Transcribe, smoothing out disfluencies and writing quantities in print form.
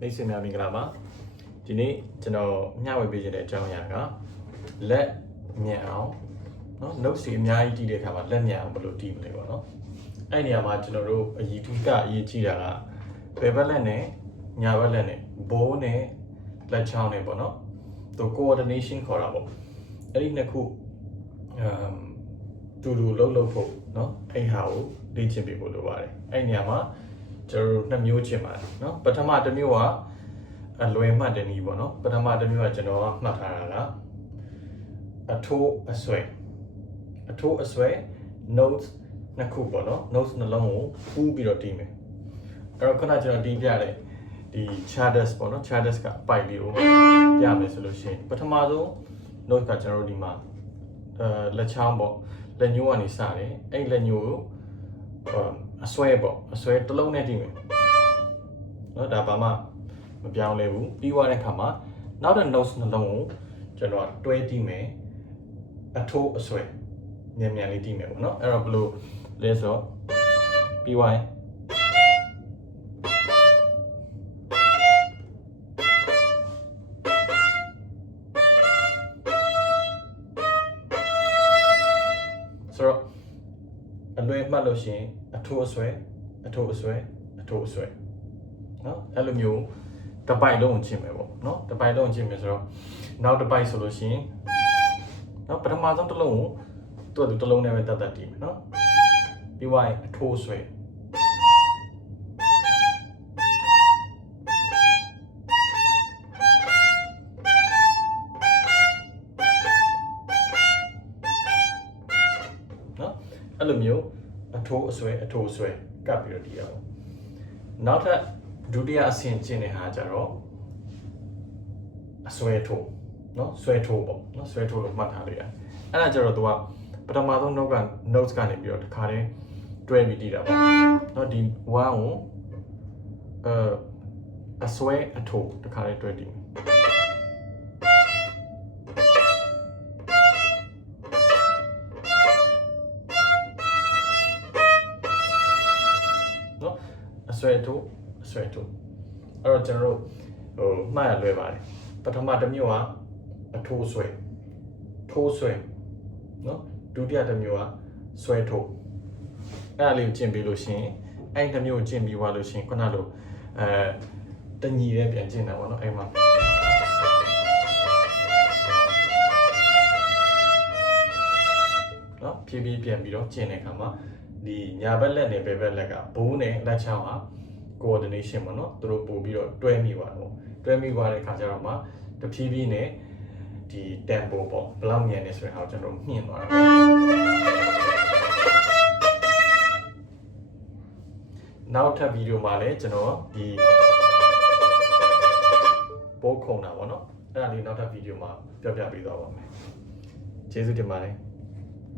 မိတ်ဆွေများမင်္ဂလာပါဒီနေ့ကျွန်တော်မျှဝေပေးခြင်းတဲ့အကြောင်းအရာကလက်မြတ်အောင်နော် notes တွေအများကြီးတည်တဲ့အခါမှာလက်မြတ်အောင်ဘယ်လိုတည်မလဲပေါ့နော်အဲ့နေရာမှာကျွန်တော်တို့အရေးကြီးတာကဘယ်ဘက်လက်နဲ့ညာဘက်လက်နဲ့ဘိုးနဲ့လက်ချောင်းနဲ့ပေါ့နော်သူ coordination ခေါ်တာပေါ့အဲ့ဒီနှစ်ခုတူလှုပ်ဖို့နော်အဲ့ဟာကိုလေ့ကျင့်ပေးဖို့လိုပါတယ်အဲ့နေရာမှာကျွန်တော်တို့နှစ်မျိုးချင်းပါတယ်နော်ပထမတစ်မျိုးကအလွယ်မှတ်တဲ့နည်းပေါ့နော်ပထမတစ်မျိုးကကျွန်တော်မှတ်ထားတာကအထိုးအဆွဲ notes နှစ်ခုပေါ့နော် notes နှလုံးကိုပူးပြီးတော့တီးမယ်အဲ့တော့ခုနကျွန်တော်တီးပြတဲ့ဒီ charters ပေါ့နော် charters ကအပိုက်လေးကိုပြမယ်ဆိုလို့ရှိရင်ပထမဆုံး notes ကကျွန်တော်တို့ဒီမှာလက်ချောင်းပေါ့လက်ညှိုးကနေစတယ်အဲ့လက်ညှိုးကိုအဆွဲပေါ့အဆွဲတစ်လုံးနဲ့တီးမယ်နော်ဒါဘာမှမပြောင်းလဲဘူးပြီးသွားတဲ့အခါမှာနောက်တဲ့ notes နှလုံးကိုကျွန်တော်တွဲတီးမယ်အထိုးအဆွဲမြန်လေးတီးမယ်ပေါ့နော်အဲ့တော့ဘယ်လိုလဲဆိုတော့ပြီးသွားရင်ဆိုတော့အလွယ်မှတ်လို့ရှိရင်အထိုးအဆွဲနော်အဲ့လိုမျိုးတစ်ပိုက်လုံးကိုချင်းမယ်ပေါ့နော်တစ်ပိုက်လုံးချင်းမယ်ဆိုတော့နောက်တစ်ပိုက်ဆိုလို့ရှိရင်နော်ပထမဆုံးတစ်လုံးကိုသူ့တစ်လုံးနဲ့ပဲတတ်တည်မယ်နော်ပြီးွားရင်အထိုးဆွဲနော်အဲ့လိုမျိုးအထိုးအဆွဲကပ်ပြီးတော့တည်ရအောင်နောက်ထပ်ဒုတိယအဆင့်ကျင့်တဲ့ဟာကြတော့အဆွဲထိုးနော်ဆွဲထိုးပေါ့နော်ဆွဲထိုးလို့မှတ်ထားလိုက်ရအဲ့ဒါကြတော့သူကပထမဆုံး notes ကနေပြီးတော့တစ်ခါတည်းတွဲပြီးတည်တာပေါ့နော်ဒီ1ကိုအဆွဲအထိုးတစ်ခါတည်းတွဲတည်မယ်နော်အဆွဲထိုးအဲ့တော့ကျွန်တော်တို့မှတ်ရလွယ်ပါတယ်ပထမတစ်မျိုးကအထိုးဆွဲနော်ဒုတိယတစ်မျိုးကဆွဲထိုးအဲ့ဒါလေးကိုကျင့်ပြီးလို့ရှိရင်အဲ့တစ်မျိုးကိုကျင့်ပြီးသွားလို့ရှိရင်ခုနလိုတညီတဲ့ပြန်ကျင့်တာပေါ့နော်အဲ့မှာနော်ဖြည်းဖြည်းပြန်ပြီးတော့ကျင့်တဲ့အခါမှာဒီညာဘက်လက်နဲ့ဘယ်ဘက်လက်ကဘိုးနဲ့လက်ချောင်းဟာ coordination ပေါ့နော်သူတို့ပို့ပြီးတော့တွဲမိသွားတော့တွဲမိသွားတဲ့အခါကျတော့မှတဖြည်းဖြည်းနဲ့ဒီ tempo ပေါ့ဘယ်လောက်မြန်နေဆိုရင်ဟာကျွန်တော်မြင့်သွားတာပေါ့နောက်ထပ်ဗီဒီယိုမှာလည်းကျွန်တော်ဒီပိုးခုံတာပေါ့နော်အဲ့ဒါလေးနောက်ထပ်ဗီဒီယိုမှာပြောပြပေးသွားပါမယ်ကျေးဇူးတင်ပါတယ်